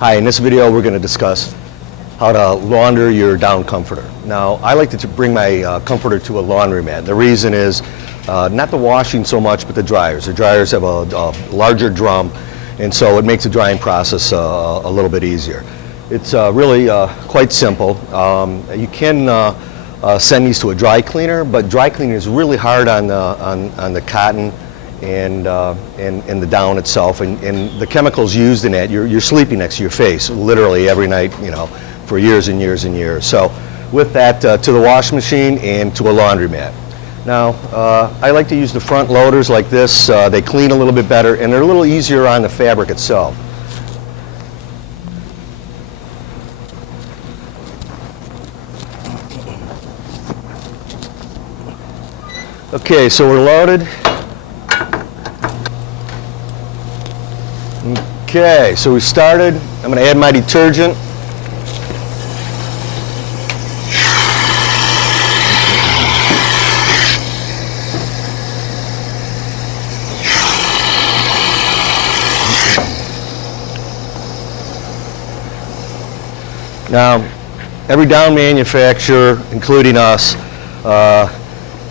Hi, in this video we're going to discuss how to launder your down comforter. Now, I like to bring my comforter to a laundromat. The reason is not the washing so much, but the dryers. The dryers have a larger drum, and so it makes the drying process a little bit easier. It's really quite simple. You can send these to a dry cleaner, but dry cleaning is really hard on the cotton and the down itself, and the chemicals used in that, you're sleeping next to your face literally every night, you know, for years and years and years. So with that, to the washing machine and to a laundromat. Now, I like to use the front loaders like this. They clean a little bit better, and they're a little easier on the fabric itself. Okay, so we're loaded. Okay, so we started. I'm going to add my detergent. Now, every down manufacturer, including us,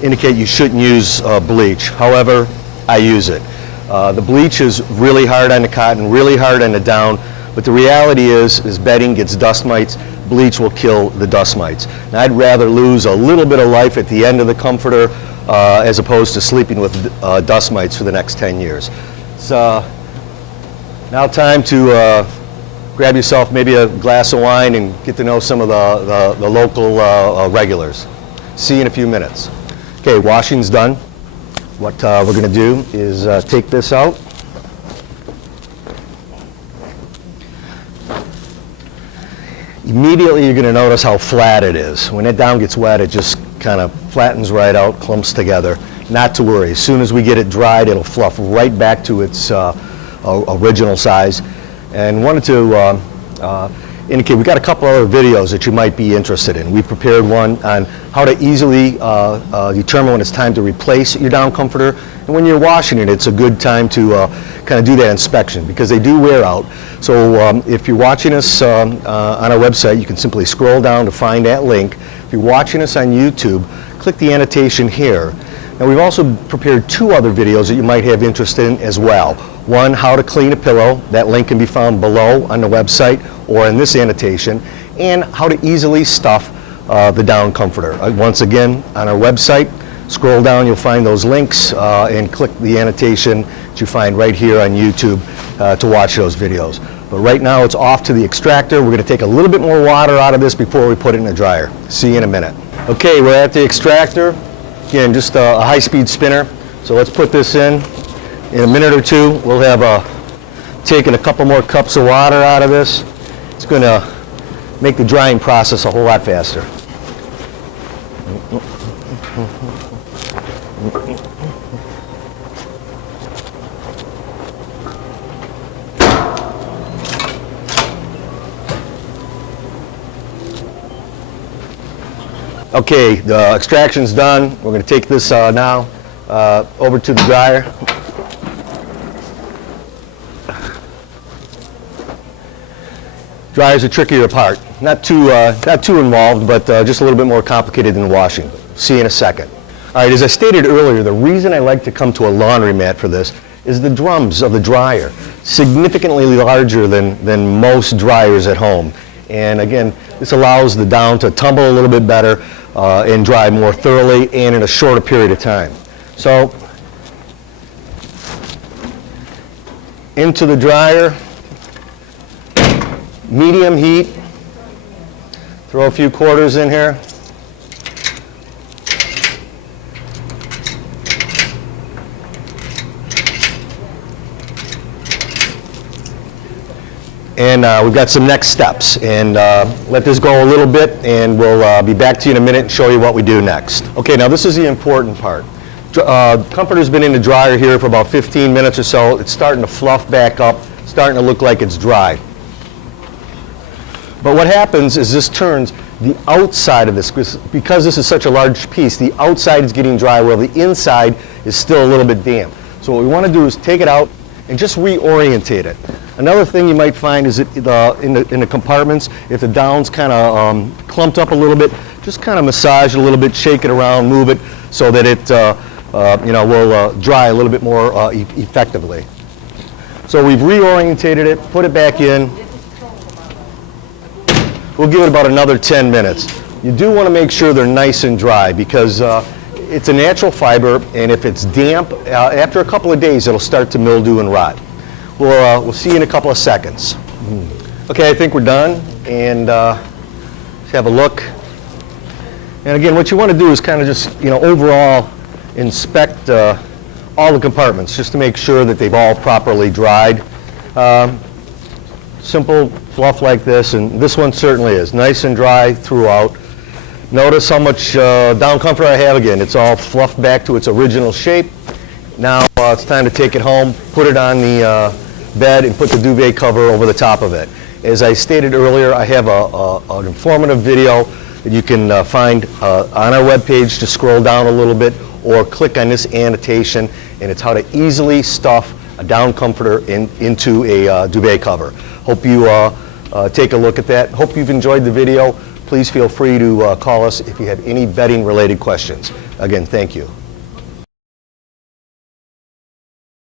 indicate you shouldn't use bleach. However, I use it. The bleach is really hard on the cotton, really hard on the down, but the reality is bedding gets dust mites. Bleach will kill the dust mites. Now, I'd rather lose a little bit of life at the end of the comforter as opposed to sleeping with dust mites for the next 10 years. It's now time to grab yourself maybe a glass of wine and get to know some of the local regulars. See you in a few minutes. Okay, washing's done. What we're going to do is take this out. Immediately you're going to notice how flat it is. When that down gets wet, it just kind of flattens right out, clumps together. Not to worry. As soon as we get it dried, it'll fluff right back to its original size. And wanted to indicate we've got a couple other videos that you might be interested in. We've prepared one on how to easily determine when it's time to replace your down comforter. And when you're washing it, it's a good time to kind of do that inspection because they do wear out. So if you're watching us on our website, you can simply scroll down to find that link. If you're watching us on YouTube, click the annotation here. Now, we've also prepared two other videos that you might have interest in as well. One, how to clean a pillow. That link can be found below on the website or in this annotation. And how to easily stuff the down comforter. Once again, on our website, scroll down, you'll find those links and click the annotation that you find right here on YouTube to watch those videos. But right now, it's off to the extractor. We're going to take a little bit more water out of this before we put it in the dryer. See you in a minute. Okay, we're at the extractor. Again, just a high-speed spinner. So let's put this in. In a minute or two, we'll have taken a couple more cups of water out of this. It's going to make the drying process a whole lot faster. Okay, the extraction's done. We're going to take this now over to the dryer. Dryer's a trickier part. Not too involved, but just a little bit more complicated than washing. See you in a second. All right, as I stated earlier, the reason I like to come to a laundromat for this is the drums of the dryer, significantly larger than most dryers at home. And again, this allows the down to tumble a little bit better and dry more thoroughly and in a shorter period of time. So, into the dryer, medium heat, throw a few quarters in here. And we've got some next steps, and let this go a little bit, and we'll be back to you in a minute and show you what we do next. Okay, now this is the important part. Comforter's been in the dryer here for about 15 minutes or so. It's starting to fluff back up, starting to look like it's dry. But what happens is this turns the outside of this, because this is such a large piece, the outside is getting dry while the inside is still a little bit damp. So what we want to do is take it out and just reorientate it. Another thing you might find is that in the compartments, if the down's kind of clumped up a little bit, just kind of massage it a little bit, shake it around, move it, so that it will dry a little bit more effectively. So we've reorientated it, put it back in. We'll give it about another 10 minutes. You do want to make sure they're nice and dry because it's a natural fiber, and if it's damp, after a couple of days it'll start to mildew and rot. We'll see you in a couple of seconds. Okay, I think we're done, and let's have a look. And again, what you want to do is kind of just, overall inspect all the compartments just to make sure that they've all properly dried. Simple fluff like this, and this one certainly is nice and dry throughout. Notice how much down comfort I have again. It's all fluffed back to its original shape. Now it's time to take it home, put it on the bed, and put the duvet cover over the top of it. As I stated earlier, I have an informative video that you can find on our webpage. To scroll down a little bit or click on this annotation, and it's how to easily stuff a down comforter into a duvet cover. Hope you take a look at that. Hope you've enjoyed the video. Please feel free to call us if you have any bedding related questions. Again, thank you.